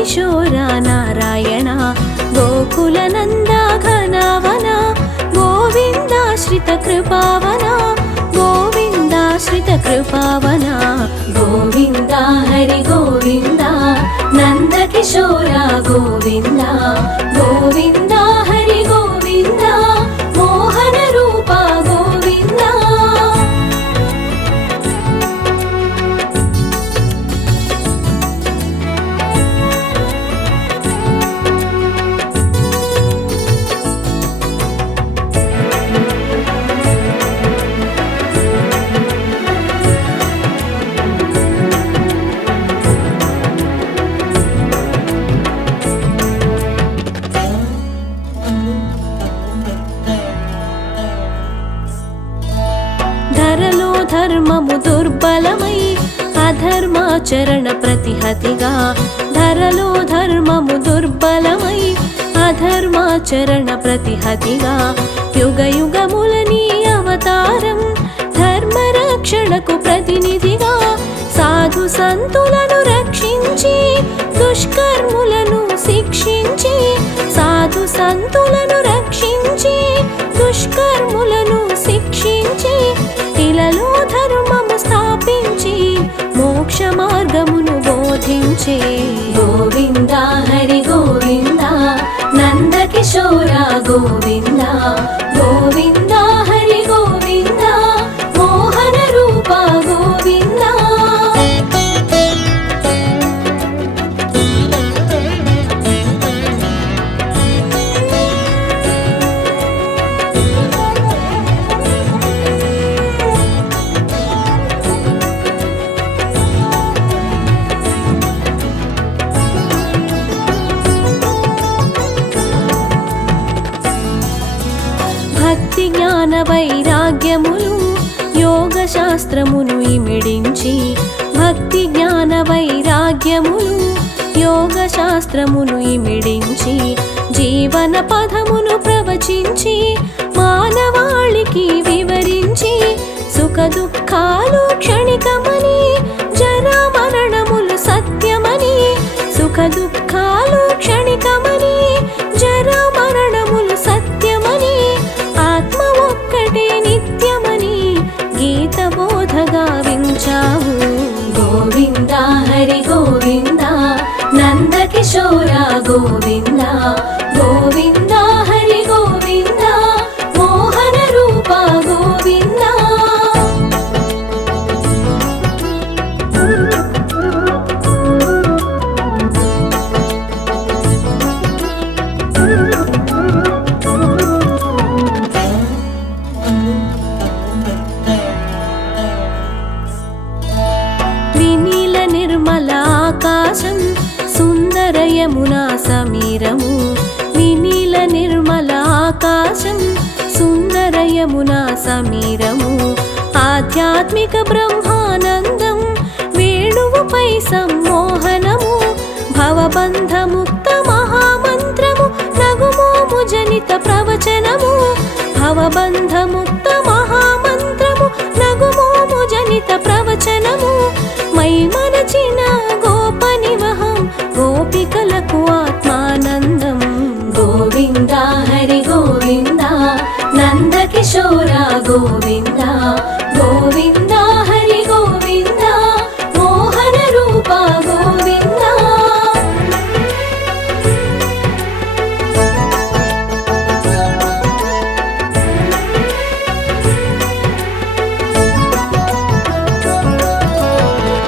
నందకిశోర నారాయణ గోకులనంద ఘనవన గోవిందాశ్రిత కృపావన గోవిందాశ్రిత కృపావన గోవింద హరి గోవింద నందకిశోర గోవింద గోవింద హరి గోవింద మోహన రూప గోవింద. ధరలో ధర్మము దుర్బలమై అధర్మాచరణ ప్రతిహతిగా ధరలో ధర్మము దుర్బలమై అధర్మాచరణ ప్రతిహతిగా యుగ యుగముల నీ అవతారం ధర్మరక్షణకు ప్రతినిధిగా సాధు సంతులను రక్షించి దుష్కర్ములను శిక్షించి సాధు సంతులను రక్షించి దుష్కర్ములను శిక్షించి ఇలలో ధర్మము స్థాపించి మోక్ష మార్గమును బోధించే గోవింద హరి గోవింద నందకిశోర గోవింద గోవింద హరి గోవింద మోహన రూప గోవింద. భక్తి జ్ఞాన వైరాగ్యములు యోగ శాస్త్రమును ఇమిడించి భక్తి జ్ఞాన వైరాగ్యములు యోగ శాస్త్రమును ఇమిడించి జీవన పదమును ప్రవచించి మానవాళికి వివరించి సుఖ దుఃఖాలు క్షణికమని జరా మరణములు సత్యమని సుఖ దుఃఖాలు క్షణికమని జరా మరణములు సత్యమని ఆత్మ ఒక్కటే నిత్యమని గీత బోధగా వించావు గోవింద హరి గోవింద నందకిశోర గోవింద గోవింద హరి గోవింద మోహన రూప గోవింద. వినీల నిర్మల ఆకాశం సుందర యమునా సమీరము వినీల నిర్మల ఆకాశం సుందర యమునా సమీరము ఆధ్యాత్మిక బ్రహ్మానందం వేణువుపై సమ్మోహనము భవబంధముక్త మహామంత్రము నగుమోము జనిత ప్రవచనము భవబంధముక్త మహామంత్రము నగుమోము జనిత ప్రవచనము మై మనచిన గోపనివహం గోపికలకు ఆత్మానందం గోవింద హరి గోవింద నందకిశోర గోవింద గోవింద హరి గోవింద మోహన రూప గోవింద.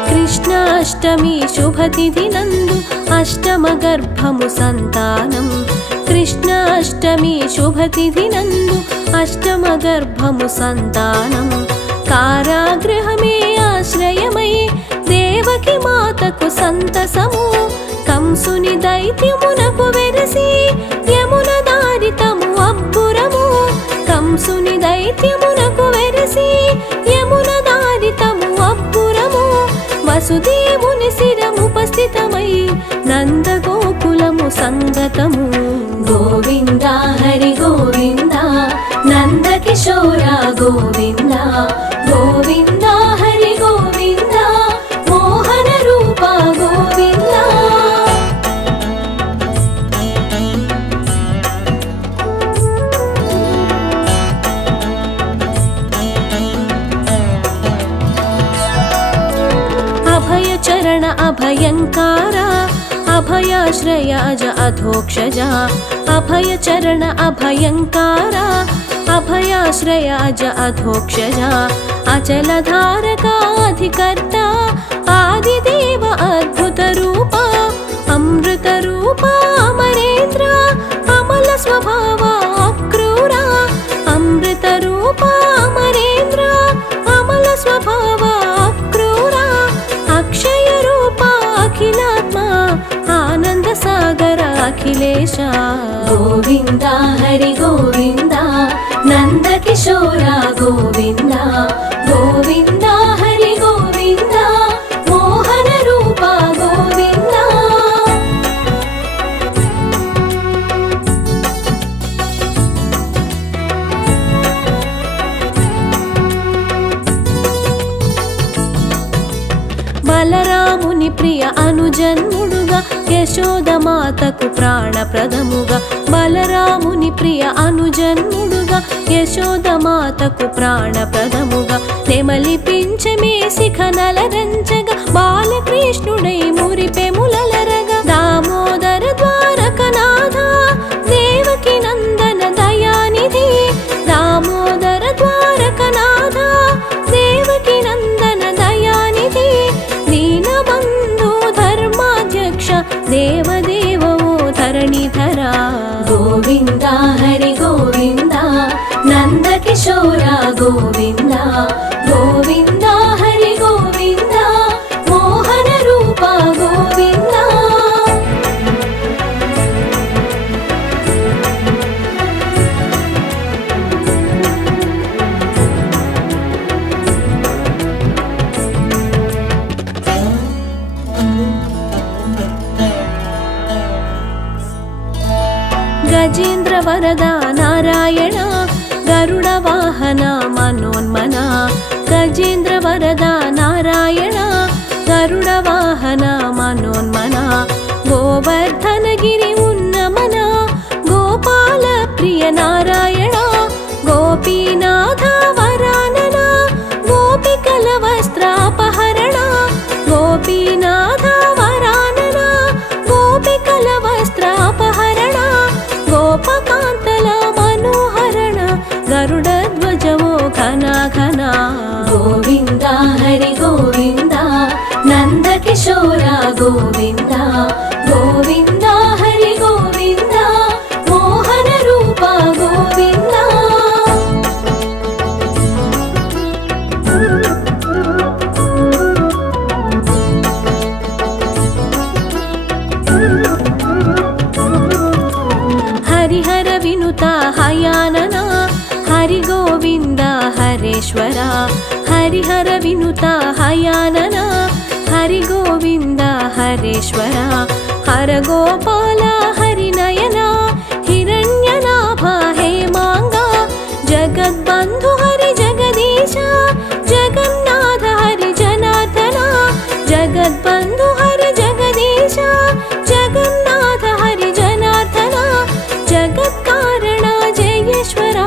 కృష్ణాష్టమి శుభతిథి నందు అష్టమ గర్భము సంతానం కృష్ణాష్టమి శుభతిథి నందు అష్టమ గర్భము సంతానం కారాగృహమే ఆశ్రయమై దేవకి మాతకు సంతసము కంసుని దైత్యమునకు వెరసి యమున దారితము అబ్బురము కంసుని దైత్యమునకు వెరసి యమున దారితము అబ్బురము వసుదేవుని శిరముపస్థితమై నందగోకులము సంగతము గోవింద హరి గోవింద నందకిశోర గోవింద గోవింద హరి గోవింద మోహన రూప గోవింద. अभयङ्कार अभयाश्रय अज अधोक्षज अभयचरण अभयङ्कार अभयाश्रय अज अधोक्षज अचलधारकाधिकर्ता आदिदेव अद्भुतरूप अमृतरूप अमरेन्द्र अमल स्वभाव अक्रूर अमृतरूप अमरेन्द्र अमल स्वभाव अक्रूर अक्षयरूप अखिलात्मा आनंद सागर अखिलेश गोविंद हरि गोविंद नंद किशोर गोविंद गोविंद हरि गोविंद मोहन रूप गोविंद బలరాముని ప్రియ అనుజన్ముడుగా యశోదమాతకు ప్రాణప్రదముగా బలరాముని ప్రియ అనుజన్ముడుగా యశోదమాతకు ప్రాణప్రదముగా నెమలిపించమే శిఖనలరంచగా బాలకృష్ణుడై మురిపెములలరగా దామోదర ద్వారకనాథ దేవకి నందన దయానిధి దామోదర ద్వారకనాథ దేవకి నందన దయానిధి దీనబంధు ధర్మాధ్యక్ష దేవదేవో ధరణిధర గోవింద హరి గోవింద నంద కిశోర గోవింద గోవింద హరి గోవింద మోహన రూప గోవింద గజేంద్ర వరద నారాయణ గరుడ వాహన మనోన్మన గజేంద్ర వరద నారాయణ గరుడ వాహన మనోన్మన గోవర్ధనగిరి ఉన్నమన గోపాల ప్రియ నారాయణ గోపీనాథ వరానన గోపికల వస్త్రాపహరణ గోపీనాథ వరానన గోపికల వస్త్రాపహరణ గోపకాంతల మనోహరణ గరుడ ధ్వజవో ఘన ఘన గోవింద హరి గోవింద నంద కిశోర గోవింద గోవింద హరి గోవింద మోహన రూప గోవింద హరిహర వినుత హయానన హరి గోవింద హరేశ్వర హరిహర వినుత హయానన హరి గోవింద హరేశ్వర హర గోపాల హరినయన హిరణ్యనాభ హేమాంగ జగద్బంధు హరి జగదీశ జగన్నాథ హరి జనార్దన జగద్బంధు హరి జగదీశ జగన్నాథ హరి జనార్దన జగత్కారణ జయేశ్వర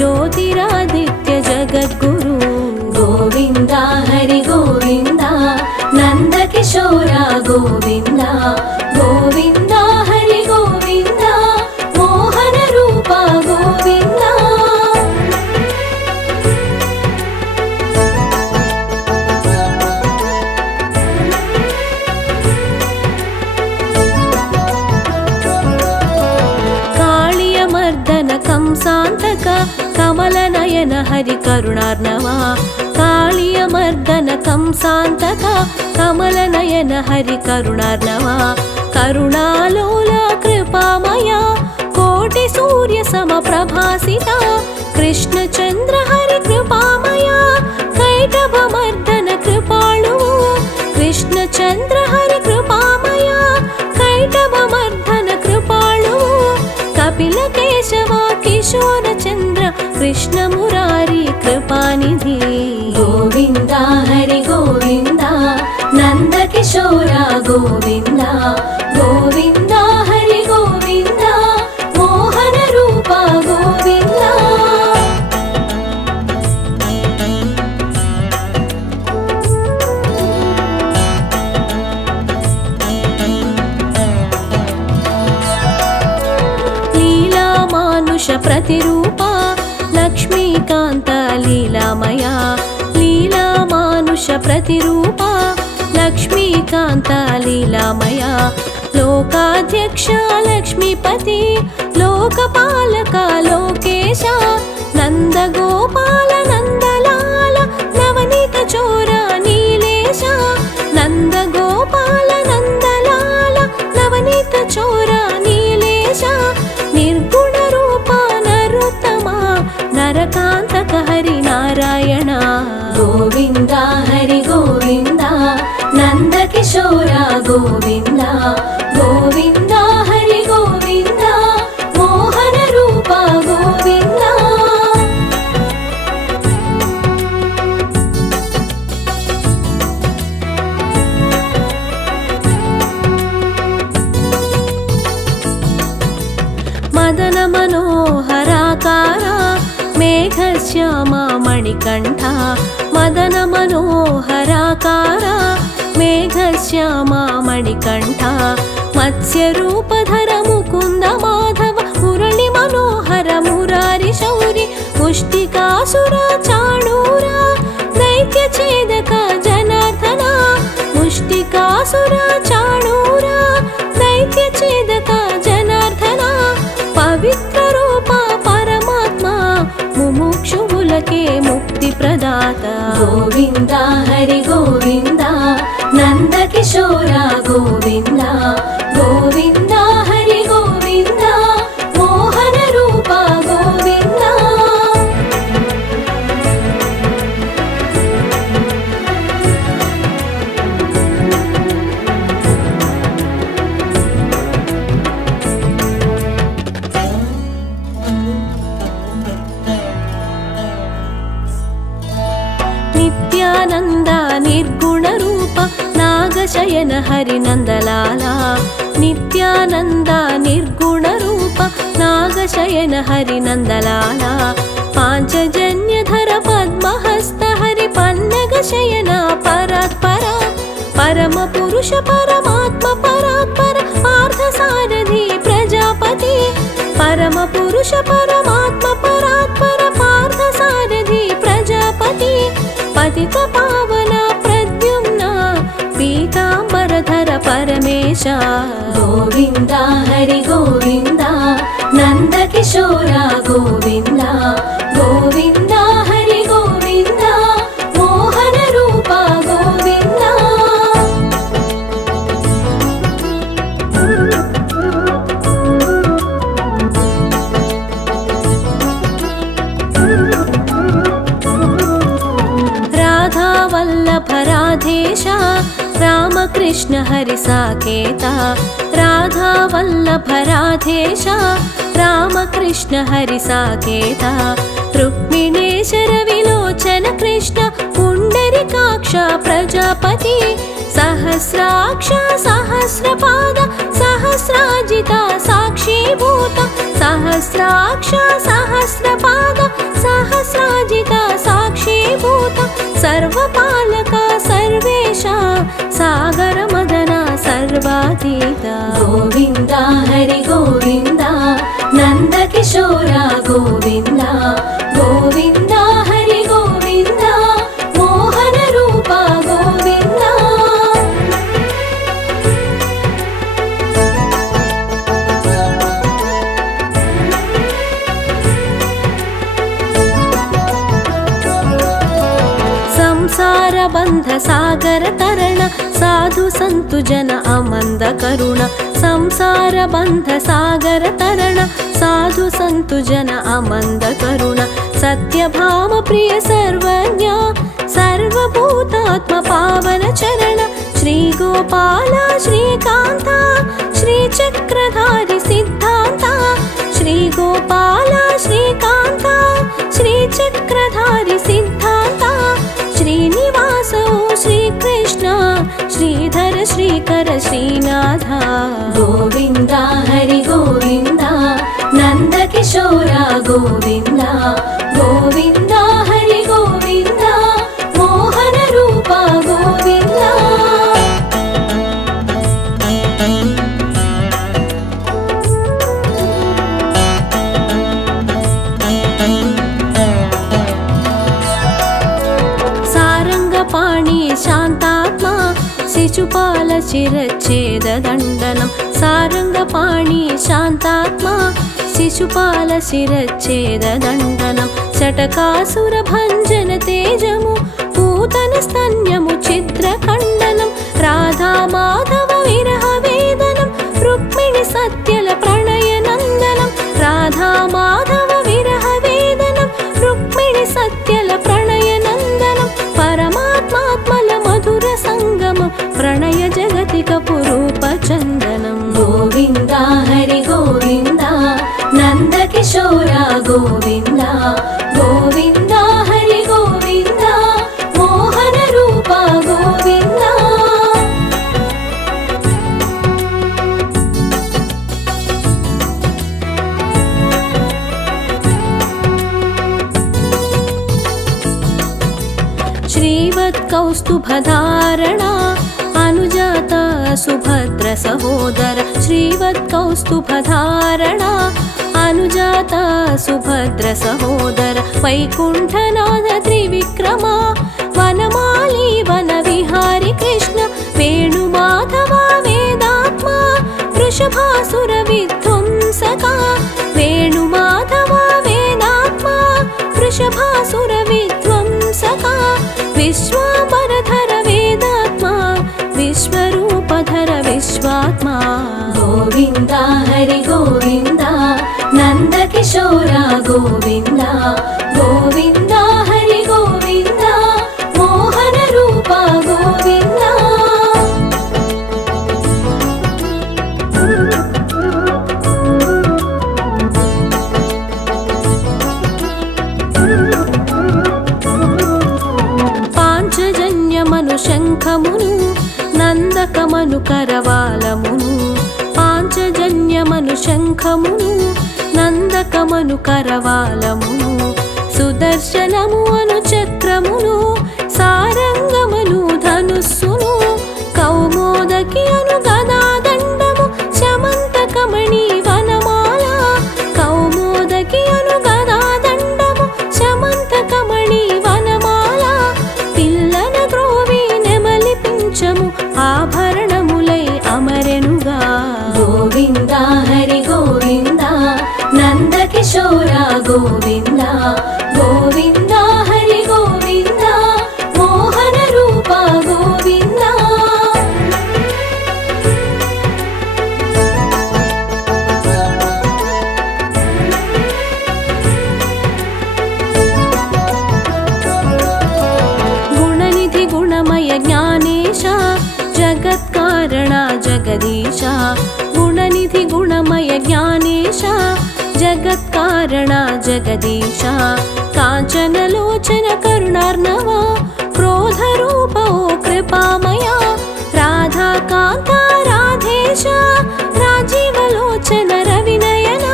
జ్యోతిరాదిత్య జగద్గురు గోవింద హరి గోవింద నంద కిశోర గోవింద గోవింద హరి గోవింద మోహన రూప గోవింద కాళియమర్దన కంసాంతక కమలనయన హరి కరుణార్ణవ కాళియమర్దన కంసాంతక కమలనయన హరి కరుణార్ణవ కరుణాలోల కృపామయ కోటి సూర్య సమప్రభాసిత కృష్ణచంద్ర హరి కృపామయ కైటభమర్దన కృపాళు కృష్ణచంద్ర హరి కృపామయ కైటభమర్దన కృపాళు కపిల కేశవ కిశోర చంద్ర కృష్ణ మురారి కృపానిధి గోవింద హరి గోవింద నంద కిశోర గోవింద గోవింద హరి గోవింద మోహన రూప గోవింద ಮಾನುಷ ಪ್ರತಿರೂಪ ಲಕ್ಷ್ಮೀಕಾಂತ ಲೀಲಾಮಯ ಲೀಲಾ ಮಾನುಷ ಪ್ರತಿರೂಪ ಲಕ್ಷ್ಮೀಕಾಂತ ಲೀಲಾಮಯ ಲೋಕಾಧ್ಯಕ್ಷ ಲಕ್ಷ್ಮೀಪತಿ ಲೋಕಪಾಲಕ ಲೋಕೇಶ ನಂದ ಗೋಪಾಲ ನಂದಲಾಲ ನವನೀತ ಚೋರ ನೀಲೇಶ ನಂದ ಗೋಪಾಲ ನಂದಲಾಲ ನವನೀತ ಚೋರ ನೀಲೇಶ ನಿರ್ಗುಣ ರೂಪ ನರೋತ್ತಮ ನರಕಾಂತಕ ಹರಿ ನಾರಾಯಣ ಗೋವಿಂದ ಹರಿ ಗೋವಿಂದ ನಂದ ಕಿಶೋರ ಗೋವಿಂದ ಗೋವಿಂದ ಹರಿ ಗೋವಿಂದ ಮೋಹನ ರೂಪ ಗೋವಿಂದ ಮದನ ಮನೋಹರಾಕಾರ ಮೇಘಶ್ಯಾಮ ಮಣಿಕಂಠ ಮದನ ಮನೋಹರಾಕಾರ ಮೇಘಶ್ಯಾಮ ಮಣಿಕಂಠ ಮತ್ಸ್ಯರೂಪಧರ ಮುಕುಂದ ಮಾಧವ ಮುರಳಿ ಮನೋಹರ ಮುರಾರಿ ಶೌರಿ ಮುಷ್ಟಿಕಾಸುರ ಚಾಣೂರ ದೈತ್ಯ ಛೇದಕ ಜನಾರ್ದನ ಮುಷ್ಟಿಕಾಸುರ ಚಾಣೂರ ದೈತ್ಯ ಛೇದಕ ಜನಾರ್ದನ ಪವಿತ್ರ ರೂಪ ಪರಮಾತ್ಮ ಮುಮುಕ್ಷುವುಲಕೆ ಮುಕ್ತಿ ಪ್ರದಾತ ಗೋವಿಂದ ಹರಿ ಗೋವಿಂದ ನಂದ ಕಿಶೋರ ಗೋವಿಂದ ಗೋವಿಂದ ಹರಿ ಗೋವಿಂದ ಮೋಹನ ರೂಪ ಗೋವಿಂದ ನಿತ್ಯಾನಂದ ನಿರ್ಗುಣ ರೂಪ ನಾಗಶಯನ ಹರಿ ನಂದಲಾಲ ನಿತ್ಯಾನಂದ ನಿರ್ಗುಣ ರೂಪ ನಾಗಶಯನ ಹರಿ ನಂದಲಾಲ ಪಾಂಚಜನ್ಯಧರ ಪದ್ಮಹಸ್ತ ಹರಿ ಪನ್ನಗ ಶಯನ ಪರಾತ್ಪರ ಪರಮ ಪುರುಷ ಪರಮಾತ್ಮ ಪರಾತ್ಪರ ಪಾರ್ಥ ಸಾರಥಿ ಪ್ರಜಾಪತಿ ಪರಮ ಪುರುಷ ಪರಮಾತ್ಮ ಪರಾತ್ಪರ ಪಾರ್ಥ ಸಾರಥಿ ಪ್ರಜಾಪತಿ ಪತಿತ ಪಾವನ ಪ್ರದ್ಯುಮ್ನ ಪೀತಾಂಬರಧರ ಪರಮೇಶ ಗೋವಿಂದ ಹರಿ ಗೋವಿಂದ ನಂದ ಕಿಶೋರ ಗೋವಿಂದ ಗೋವಿಂದ ಹರಿ ಗೋವಿಂದ ಮೋಹನ ರೂಪ ಗೋವಿಂದ ವಲ್ಲಭ ರಾಧೇಶ ರಾಮಕೃಷ್ಣ ಹರಿ ಸಾಕೇತ ರಾಧಾ ವಲ್ಲಭ ರಾಧೇಶ ರಾಮಕೃಷ್ಣ ಹರಿ ಸಾಕೇತ ರುಕ್ಮಿಣೇಶರ ವಿಲೋಚನ ಕೃಷ್ಣ ಪುಂಡರಿಕಾಕ್ಷ ಪ್ರಜಾಪತಿ ಸಹಸ್ರಾಕ್ಷ ಸಹಸ್ರಪಾದ ಸಹಸ್ರಾಜಿತ ಸಾಕ್ಷೀಭೂತ ಸಹಸ್ರಾಕ್ಷ ಸಹಸ್ರಪಾದ ಸಹಸ್ರಾಜಿತ ಸಾಕ್ಷೀಭೂತ ಸರ್ವಪಾಲಕ ಸರ್ವೇಶ ಸಾಗರ ಮದನ ಸರ್ವಾತೀತ ಗೋವಿಂದ ಹರಿ ಗೋವಿಂದ ನಂದ ಕಿಶೋರ ಗೋವಿಂದ ಗೋವಿಂದ ಹರಿ ಗೋವಿಂದ ಮೋಹನ ರೂಪ ಗೋವಿಂದ ಸಂಸಾರ ಬಂಧ ಸಾಗರ ತರಣ ಸಾಧು ಸಂತು ಜನ ಅಮಂದ ಕರುಣ ಸಂಸಾರ ಬಂಧ ಸಾಗರ ತರಣ ಸಾಧು ಸಂತು ಜನ ಅಮಂದ ಕರುಣ ಸತ್ಯಭಾಮ ಪ್ರಿಯ ಸರ್ವಜ್ಞ ಸರ್ವಭೂತಾತ್ಮ ಪಾವನ ಚರಣ ಶ್ರೀ ಗೋಪಾಲ ಶ್ರೀಕಾಂತ ಶ್ರೀ ಚಕ್ರಧಾರಿ ಸಿದ್ಧಾಂತ ಶ್ರೀ ಗೋಪಾಲ ಶ್ರೀಕಾಂತ ಶ್ರೀ ಚಕ್ರಧಾರಿ ಸಿದ್ಧಾಂತ ಶ್ರೀನಿವಾಸೋ ಶ್ರೀಕೃಷ್ಣ ಶ್ರೀಧರ ಶ್ರೀಕರ ಶ್ರೀನಾಥ ಗೋವಿಂದ ಹರಿ ಗೋವಿಂದ ನಂದ ಕಿಶೋರ ಗೋವಿಂದ ಗೋವಿಂದ ಹರಿ ಗೋವಿಂದ ಮೋಹನ ರೂಪ ಗೋವಿಂದ శిశుపాల శిరచ్ఛేదదండనం సారంగపాణి శాంతాత్మా శిశుపాల శిరచ్ఛేదదండనం శటకాసుర భంజన తేజము పూతన స్తన్యము చిత్రఖండనం రాధా మాధవ విరహ వేదనం రుక్మిణి సత్యల ప్రణయనందనం రాధా మాధవ విరహ వేదనం రుక్మిణి సత్యల ప్రణయనందనం పరమాత్మాత్మల మధుర సంగమం ప్రణయ జగతిక పురూప చందనం గోవింద హరి గోవింద నందకిశోర గోవింద గోవింద హరి గోవింద మోహన రూప గోవింద శ్రీవత్కౌస్తుభధారణ అనుజాత సుభద్ర సహోదర శ్రీవత్కౌస్తుభధారణ అనుజాత సుభద్ర సహోదర వైకుంఠనాథ త్రివిక్రమ వనమాలి వన విహారి కృష్ణ వేణుమాధవ వేదాత్మ వృషభాసుర విధ్వంసక వేణుమాధవ వేదాత్మ వృషభాసుర విధ్వంసక విశ్వాంబరధర వేదాత్మ విశ్వరూపధర విశ్వాత్మా గోవింద హరి గోవింద నందకిశోర గోవింద గోవింద హరి గోవింద మోహన రూప గోవింద పాంచజన్యమను శంఖమును నందకమను కరవాలమును పాంచజన్యమను శంఖమును నందకమను కరవాలమును సుదర్శనము అను చక్రమును సారంగమను ధనుస్సును కౌమోదకి అను గదాదండము శమంతకమణి వనమాల కౌమోదకి అను గదాదండము శమంతకమణి వనమాల పిల్లన గ్రోవి నెమలి పించము ఆభరణములై అమరెనుగా గోవింద హరి గోవింద నందకిశోర గోవింద గోవింద హరి గోవింద మోహన రూప గోవింద గుణనిధి గుణమయ జ్ఞానేశ జగత్కారణ జగదీశ గుణనిధి గుణమయ జ్ఞానేశ జగత్కారణ జగదీశ కాంచనలోచన కరుణార్ణవ క్రోధరూప ఓ కృపామయ రాధాకాంత రాధేశ రాజీవలోచన రవినయన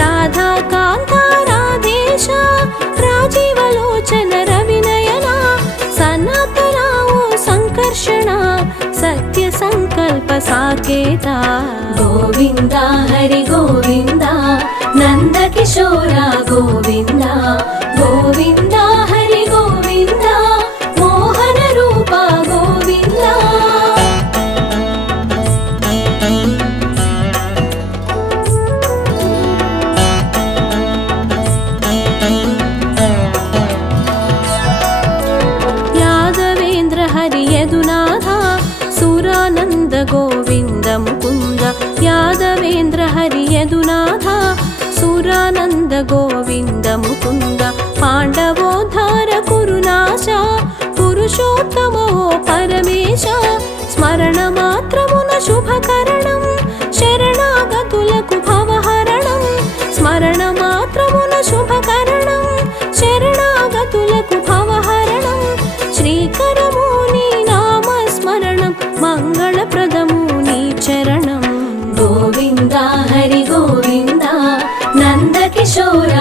రాధాకాంత రాధేశ రాజీవలోచన రవినయన సనాతనావో సంకర్షణ సత్య సంకల్ప సాకేత గోవింద హరి గోవింద నందకిశోర గోవింద గోవింద హరి గోవింద మోహన రూప గోవింద యాదవేంద్ర హరి యదునాథ సురానంద గోవింద ముకుంద యాదవేంద్ర హరి యదునాథ సురానంద గోవింద ముకుంద పాండవోద్ధార కురునాశ పురుషోత్తమో పరమేశ స్మరణ మాత్రమున శుభకరణం శరణాగతులకు భవహరణం స్మరణ మాత్రమున శుభకరణం శరణాగతులకు భవహరణం శ్రీకరము నీ నామస్మరణం మంగళప్రదము నీ చరణం గోవింద హరి గోవింద నందకిశోర